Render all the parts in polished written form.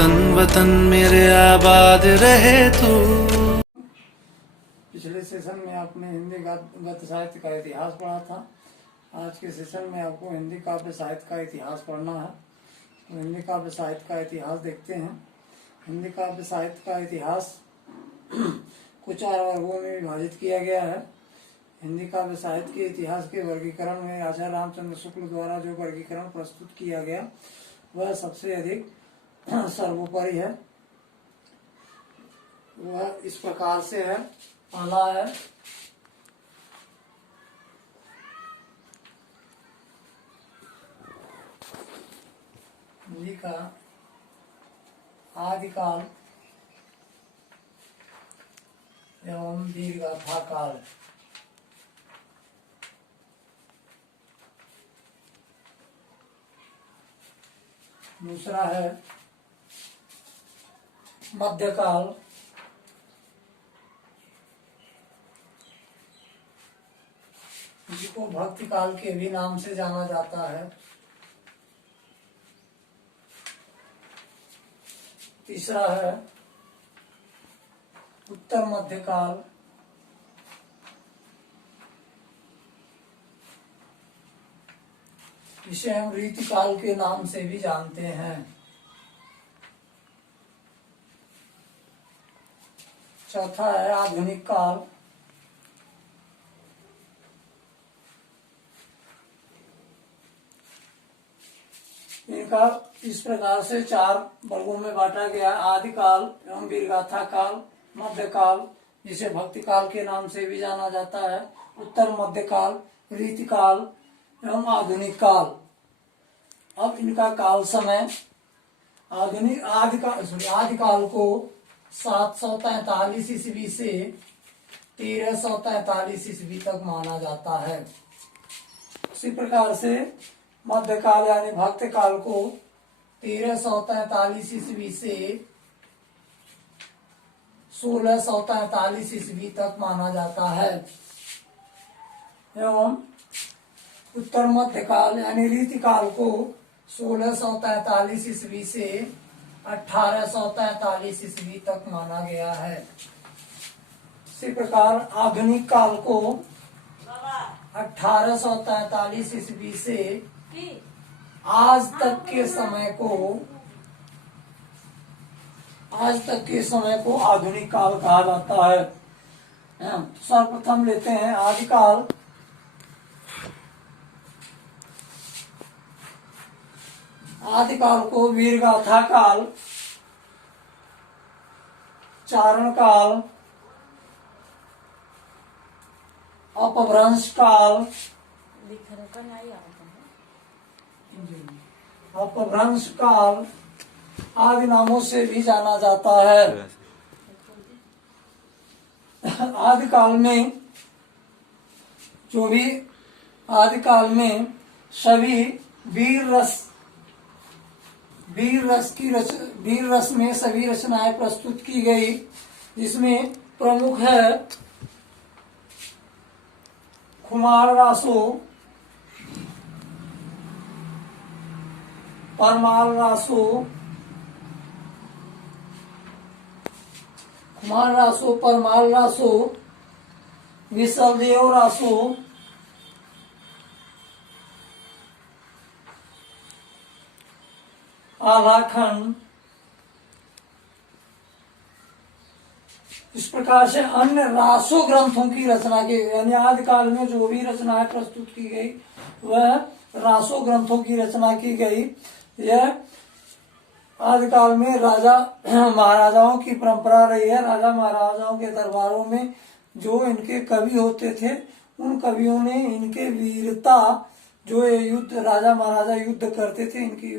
वतन वतन मेरे आबाद रहे तू। पिछले सेशन में आपने हिंदी गद्य साहित्य का इतिहास पढ़ा था। आज के सेशन में आपको हिंदी काव्य साहित्य का इतिहास पढ़ना है। तो हिंदी काव्य साहित्य का इतिहास देखते हैं। हिंदी काव्य साहित्य का इतिहास को 4 वर्गों में विभाजित किया गया है। हिंदी काव्य साहित्य के इतिहास के वर्गीकरण में आचार्य रामचंद्र शुक्ल द्वारा जो वर्गीकरण प्रस्तुत किया गया वह सबसे अधिक सर्वोपरि है। वह इस प्रकार से है। पहला है हिंदी का आदिकाल एवं वीरगाथा काल। दूसरा है मध्यकाल, जिसको भक्ति काल के भी नाम से जाना जाता है। तीसरा है उत्तर मध्यकाल, जिसे हम रीतिकाल के नाम से भी जानते हैं। चौथा है आधुनिक काल, इनका इस प्रकार से 4 वर्गों में बांटा गया। आदिकाल एवं वीरगाथा काल, मध्यकाल जिसे भक्ति काल के नाम से भी जाना जाता है, उत्तर मध्यकाल, रीतिकाल एवं आधुनिक काल। अब इनका काल समय आदिकाल को 743 ईस्वी से 1343 ईस्वी तक माना जाता है। उसी प्रकार से मध्यकाल यानी भक्ति काल को 1343 ईस्वी से 1643 ईस्वी तक माना जाता है। एवं उत्तर मध्यकाल यानी रीतिकाल को 1643 ईस्वी से 1843 ईस्वी तक माना गया है। इसी प्रकार आधुनिक काल को 1843 ईस्वी से आज तक के समय को आधुनिक काल कहा जाता है। सर्वप्रथम लेते हैं आदिकाल। आदिकाल को वीरगाथा काल, चारण काल, अपभ्रंश काल, अपभ्रंश काल आदि नामों से भी जाना जाता है। आदिकाल में सभी वीर रस में सभी रचनाएं प्रस्तुत की गई, जिसमें प्रमुख है खुमार रासो, परमाल रासो, खुमार रासो, परमाल रासो, विसलदेव रासो, आलाखंड। इस प्रकार से अन्य रासो ग्रंथों की रचना की यानी आदिकाल में जो भी रचनाएं प्रस्तुत की गई वह रासो ग्रंथों की रचना की गई। यह आदिकाल में राजा महाराजाओं की परंपरा रही है। राजा महाराजाओं के दरबारों में जो इनके कवि होते थे, उन कवियों ने इनके वीरता, जो युद्ध राजा महाराजा युद्ध करते थे, इनकी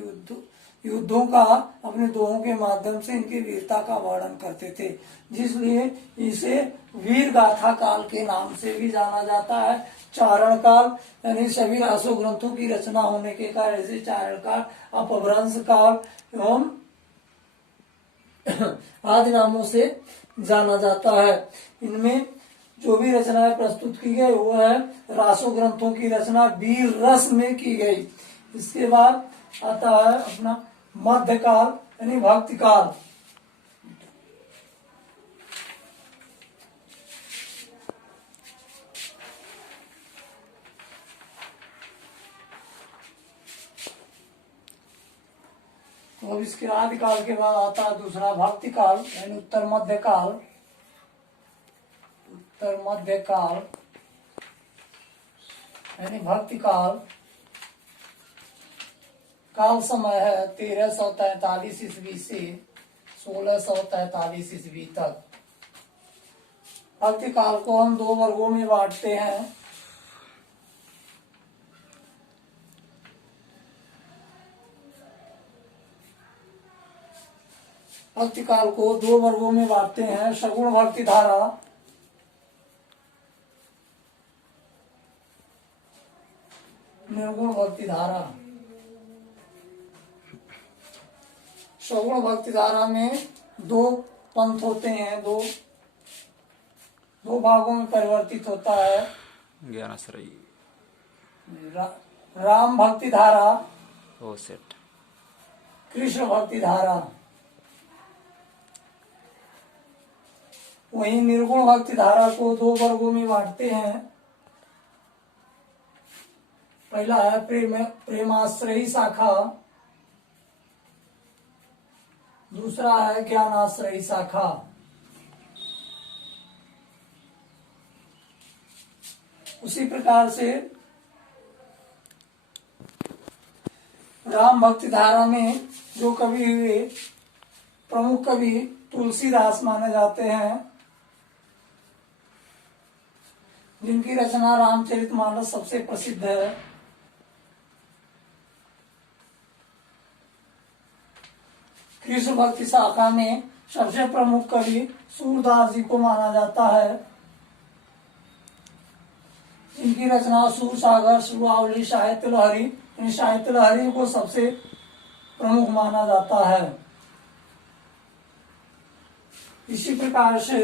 युद्धों का अपने दोहों के माध्यम से इनकी वीरता का वर्णन करते थे, जिसलिए इसे वीरगाथा काल के नाम से भी जाना जाता है। चारण काल यानी सभी रासो ग्रंथों की रचना होने के कारण इसे चारण काल, अपभ्रंश काल एवं आदि नामों से जाना जाता है। इनमें जो भी रचनाएं प्रस्तुत की गई वो है रासो ग्रंथों की रचना वीर रस में की गई। इसके बाद आता है अपना मध्यकाल यानी भक्ति काल। तो अब इसके आदिकाल के बाद आता है दूसरा भक्ति काल यानी उत्तर मध्य काल। उत्तर मध्य काल यानी भक्ति काल। काल समय है 1343 ईस्वी से 1643 ईस्वी तक। भक्ति काल को हम दो वर्गों में बांटते हैं। भक्ति काल को दो वर्गों में बांटते हैं, सगुण भक्ति धारा निर्गुण भक्ति धारा। सगुण भक्ति धारा में दो पंथ होते हैं, दो भागों में परिवर्तित होता है। ज्ञानाश्रयी राम भक्ति धारा, ओ सेट कृष्ण भक्ति धारा। वहीं निर्गुण भक्ति धारा को दो वर्गों में बांटते हैं। पहला है प्रेमाश्रयी शाखा, दूसरा है ज्ञानाश्रयी शाखा। उसी प्रकार से राम भक्ति धारा में जो कवि हुए प्रमुख कवि तुलसीदास माने जाते हैं, जिनकी रचना रामचरितमानस सबसे प्रसिद्ध है। कृष्ण भक्ति शाखा में सबसे प्रमुख कवि सूरदास जी को माना जाता है, जिनकी रचना सूर सागर, सुरावली, साहित्य लहरी, इन साहित्य लहरी को सबसे प्रमुख माना जाता है। इसी प्रकार से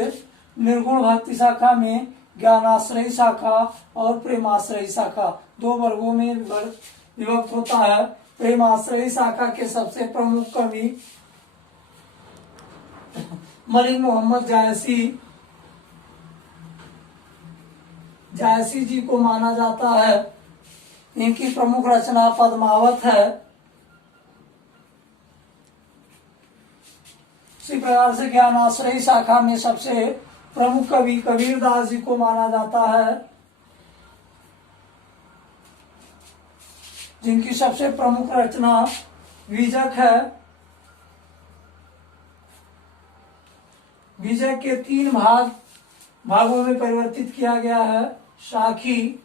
निर्गुण भक्ति शाखा में ज्ञानाश्रयी शाखा और प्रेमाश्रयी शाखा दो वर्गों में विभक्त होता है। प्रेमाश्रयी शाखा के सबसे प्रमुख कवि मलिक मोहम्मद जायसी जी को माना जाता है। इनकी प्रमुख रचना पद्मावत है। इसी प्रकार से ज्ञानाश्रयी शाखा में सबसे प्रमुख कवि कबीरदास जी को माना जाता है, जिनकी सबसे प्रमुख रचना विजक है। विजय के तीन भागों में परिवर्तित किया गया है, साखी,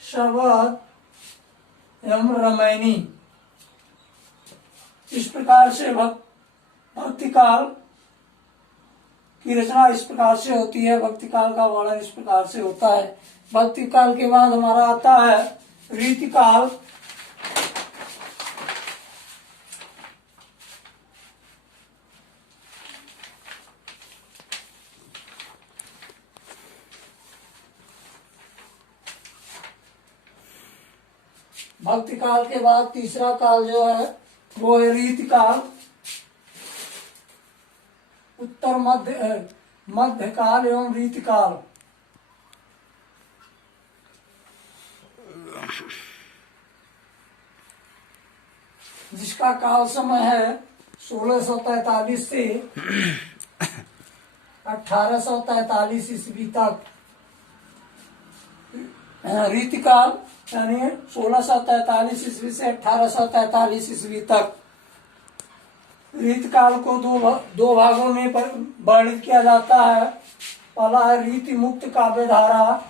शरबत एवं रमैनी। इस प्रकार से भक्ति काल की रचना इस प्रकार से होती है। भक्ति काल का वर्णन इस प्रकार से होता है। भक्ति काल के बाद हमारा आता है रीति काल। भक्ति काल के बाद तीसरा काल जो है वो है रीति काल। उत्तर मध्य काल एवं रीति काल। जिसका काल समय है 1643 से 1843 ईस्वी तक। रीति काल यानी 1643 ईस्वी से 1843 ईस्वी तक। रीति काल को दो भागों में वर्णित किया जाता है। पहला है रीति मुक्त काव्य धारा,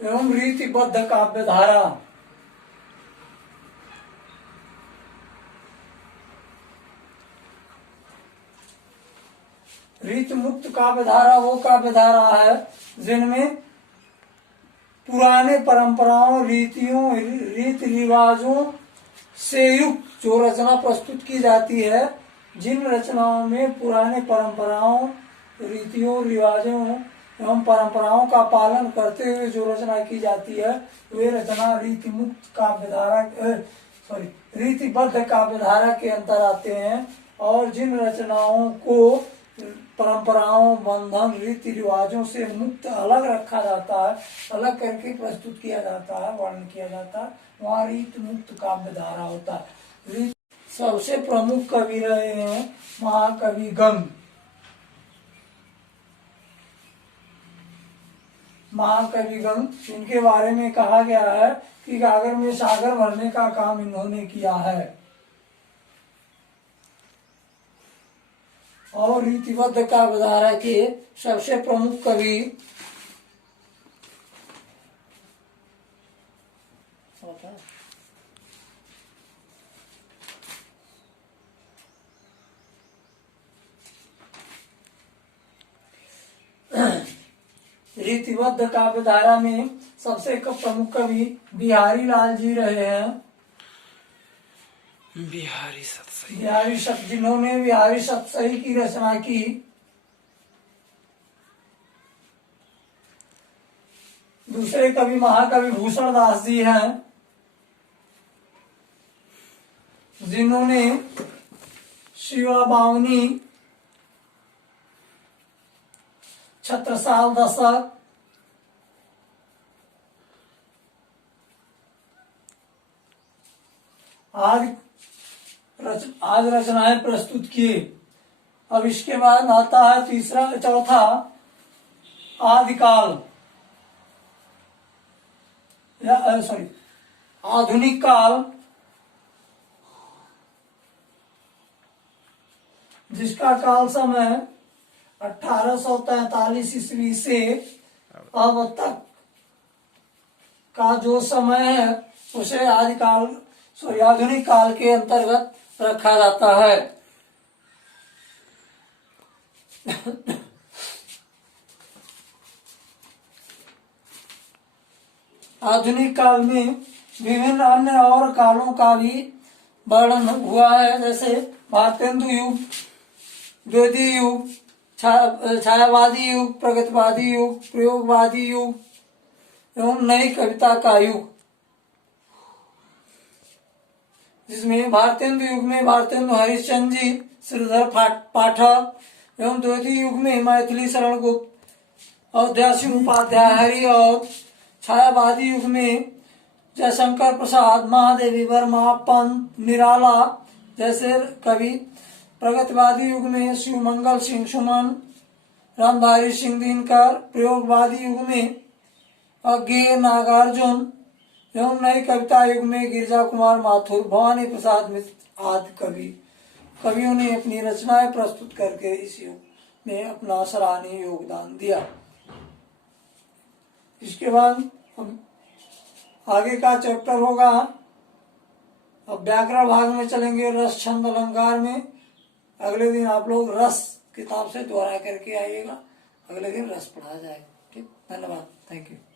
एवं रीतिबद्ध काव्य धारा। रीति मुक्त काव्य धारा वो काव्य धारा है जिनमें पुराने परंपराओं, रीतियों, रीति रिवाजों से युक्त जो रचना प्रस्तुत की जाती है। जिन रचनाओं में पुराने परंपराओं, रीतियों, रिवाजों एवं परंपराओं का पालन करते हुए जो रचना की जाती है वे रचना रीति मुक्त काव्यधारा रीतिबद्ध काव्यधारा के अंतर आते हैं। और जिन रचनाओं को परंपराओं, बंधन, रीति रिवाजों से मुक्त अलग रखा जाता है, अलग करके प्रस्तुत किया जाता है, वर्णन किया जाता है, वहाँ रीति मुक्त काव्यधारा होता है। सबसे प्रमुख कवि रहे हैं महाकवि गंग। महाकवि गंग, इनके बारे में कहा गया है कि गागर में सागर भरने का काम इन्होंने किया है। और रीतिबद्ध काव्यधारा के सबसे प्रमुख कवि रीतिबद्ध काव्यधारा में सबसे प्रमुख कवि बिहारी लाल जी रहे हैं। बिहारी सत जिन्होंने बिहारी सतसई की रचना की। दूसरे कवि महाकवि भूषण दास जी हैं, जिन्होंने शिवा बावनी, छत्रसाल दशक, आज रचनाएं प्रस्तुत किए। अब इसके बाद आता है चौथा आदिकाल या आधुनिक काल, जिसका काल समय 1843 ईस्वी से अब तक का जो समय है उसे आधुनिक काल के अंतर्गत रखा जाता है। आधुनिक काल में विभिन्न अन्य और कालों का भी वर्णन हुआ है, जैसे भारतेंदु युग, द्वितीय युग, छायावादी युग, प्रगतिवादी युग, प्रयोगवादी युग एवं नई कविता का युग। जिसमें भारतेंदु युग में भारतेंदु हरिश्चंद्र जी, श्रीधर पाठक एवं द्वितीय युग में मैथिली शरण गुप्त, अवध्यासी उपाध्याय हरि, और छायावादी युग में जयशंकर प्रसाद, महादेवी वर्मा, पंत, निराला जैसे कवि। प्रगतिवादी युग में शिवमंगल सिंह सुमन, रामधारी सिंह दिनकर। प्रयोगवादी युग में अज्ञेय नागार्जुन एवं नई कविता युग में गिरिजा कुमार माथुर, भवानी प्रसाद मिश्र आदि कवियों ने अपनी रचनाएं प्रस्तुत करके इस युग में अपना सराहनीय योगदान दिया। इसके बाद आगे का चैप्टर होगा, अब व्याकरण भाग में चलेंगे, रस छंद अलंकार में। अगले दिन आप लोग रस किताब से दोहरा करके आइएगा, अगले दिन रस पढ़ा जाएगा। ठीक, धन्यवाद, थैंक यू।